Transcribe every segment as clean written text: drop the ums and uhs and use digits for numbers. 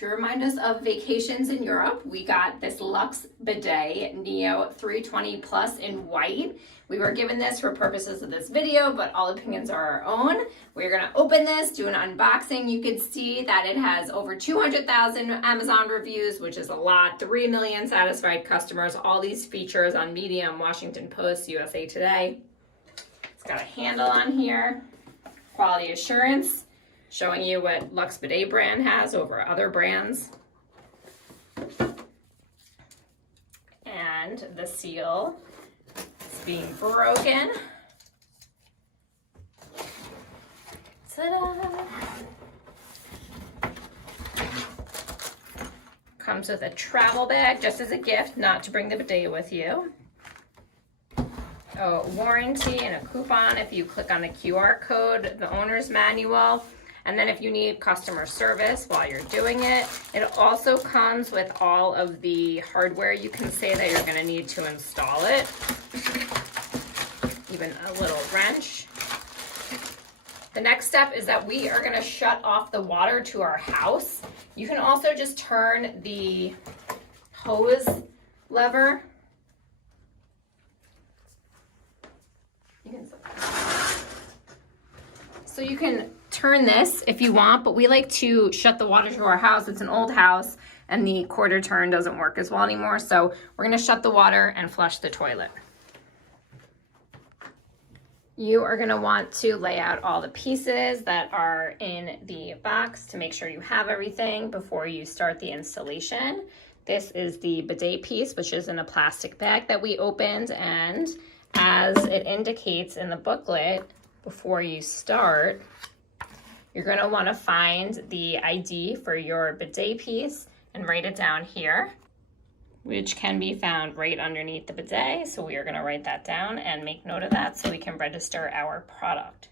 To remind us of vacations in Europe, we got this Luxe Bidet Neo 320 Plus in white. We were given this for purposes of this video, but all opinions are our own. We're gonna open this, do an unboxing. You can see that it has over 200,000 Amazon reviews, which is a lot, 3 million satisfied customers, all these features on Medium, Washington Post, USA Today. It's got a handle on here, quality assurance, showing you what Luxe Bidet brand has over other brands. And the seal is being broken. Ta-da! Comes with a travel bag, just as a gift, not to bring the bidet with you. A warranty and a coupon if you click on the QR code, the owner's manual. And then if you need customer service while you're doing it, it also comes with all of the hardware you can say that you're gonna need to install it. Even a little wrench. The next step is that we are gonna shut off the water to our house. You can also just turn the hose lever. So you can turn this if you want, but we like to shut the water to our house. It's an old house and the quarter turn doesn't work as well anymore. So we're gonna shut the water and flush the toilet. You are gonna want to lay out all the pieces that are in the box to make sure you have everything before you start the installation. This is the bidet piece, which is in a plastic bag that we opened, and as it indicates in the booklet, before you start, you're going to want to find the ID for your bidet piece and write it down here, which can be found right underneath the bidet. So we are going to write that down and make note of that so we can register our product.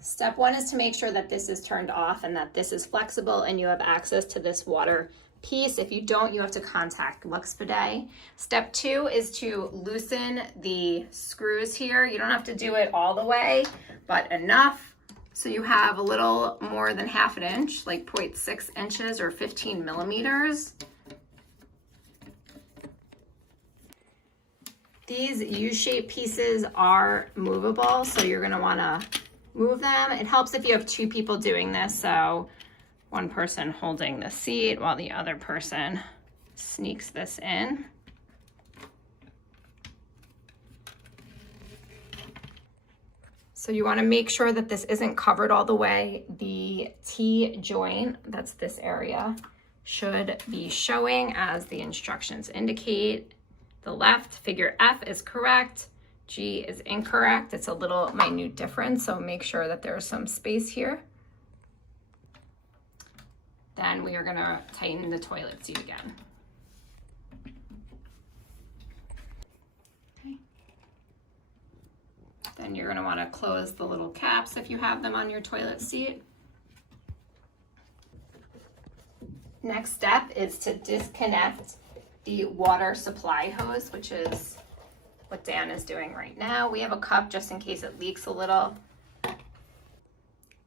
Step one is to make sure that this is turned off and that this is flexible and you have access to this water piece. If you don't, you have to contact LUXE Bidet. Step two is to loosen the screws here. You don't have to do it all the way, but enough so you have a little more than half an inch, like 0.6 inches or 15 millimeters. These U-shaped pieces are movable, so you're gonna wanna move them. It helps if you have two people doing this, so one person holding the seat while the other person sneaks this in. So you want to make sure that this isn't covered all the way. The T joint, that's this area, should be showing as the instructions indicate. The left figure F is correct, G is incorrect. It's a little minute difference, so make sure that there's some space here. Then we are gonna tighten the toilet seat again. Okay. Then you're gonna wanna close the little caps if you have them on your toilet seat. Next step is to disconnect the water supply hose, which is what Dan is doing right now. We have a cup just in case it leaks a little.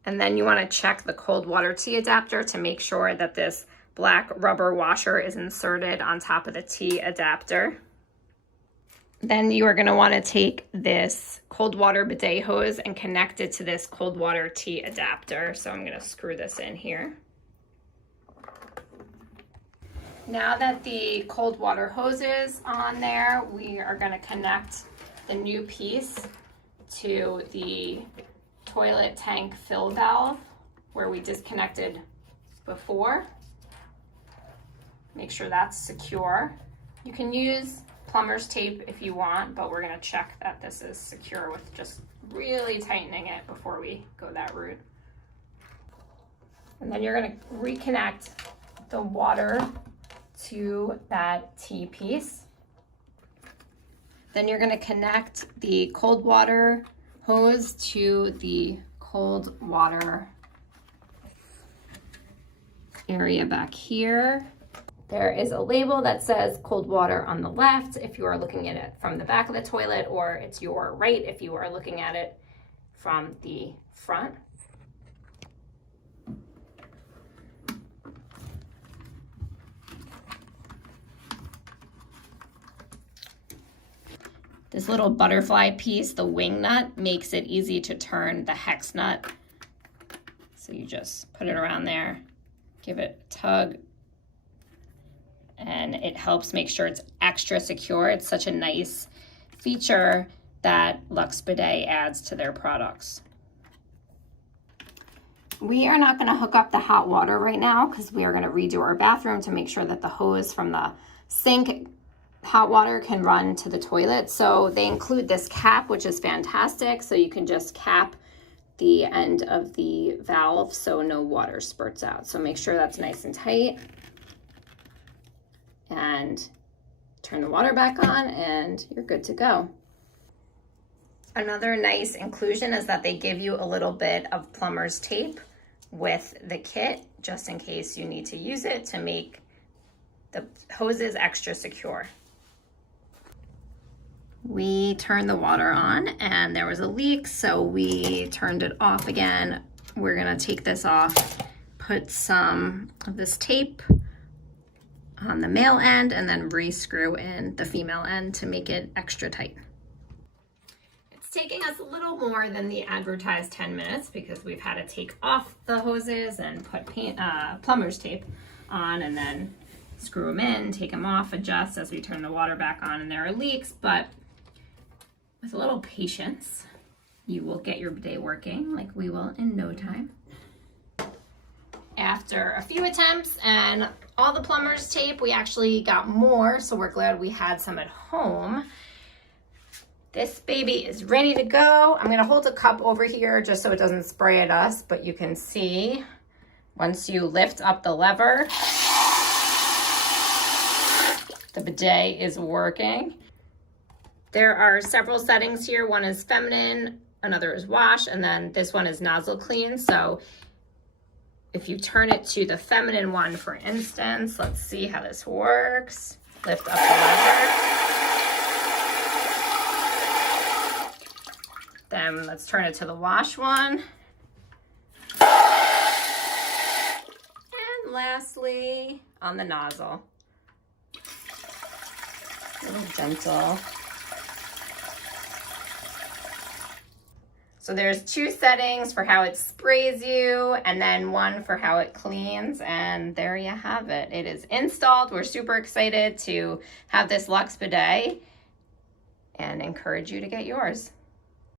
And then you want to check the cold water T adapter to make sure that this black rubber washer is inserted on top of the T adapter. Then you are going to want to take this cold water bidet hose and connect it to this cold water T adapter. So I'm going to screw this in here. Now that the cold water hose is on there, we are going to connect the new piece to the toilet tank fill valve where we disconnected before. Make sure that's secure. You can use plumber's tape if you want, but we're going to check that this is secure with just really tightening it before we go that route. And then you're going to reconnect the water to that T piece. Then you're going to connect the cold water hose to the cold water area back here. There is a label that says cold water on the left if you are looking at it from the back of the toilet, or it's your right if you are looking at it from the front. This little butterfly piece, the wing nut, makes it easy to turn the hex nut. So you just put it around there, give it a tug, and it helps make sure it's extra secure. It's such a nice feature that LUXE Bidet adds to their products. We are not going to hook up the hot water right now because we are going to redo our bathroom to make sure that the hose from the sink hot water can run to the toilet. So they include this cap, which is fantastic. So you can just cap the end of the valve so no water spurts out. So make sure that's nice and tight. And turn the water back on and you're good to go. Another nice inclusion is that they give you a little bit of plumber's tape with the kit, just in case you need to use it to make the hoses extra secure. We turned the water on and there was a leak, so we turned it off again. We're gonna take this off, put some of this tape on the male end, and then re-screw in the female end to make it extra tight. It's taking us a little more than the advertised 10 minutes because we've had to take off the hoses and put plumber's tape on and then screw them in, take them off, adjust as we turn the water back on and there are leaks, but with a little patience, you will get your bidet working like we will in no time. After a few attempts and all the plumber's tape, we actually got more, so we're glad we had some at home. This baby is ready to go. I'm gonna hold a cup over here just so it doesn't spray at us, but you can see once you lift up the lever, the bidet is working. There are several settings here. One is feminine, another is wash, and then this one is nozzle clean. So if you turn it to the feminine one, for instance, let's see how this works. Lift up the lever. Then let's turn it to the wash one. And lastly, on the nozzle. A little gentle. So there's two settings for how it sprays you and then one for how it cleans, and there you have it. It is installed. We're super excited to have this LUXE Bidet and encourage you to get yours.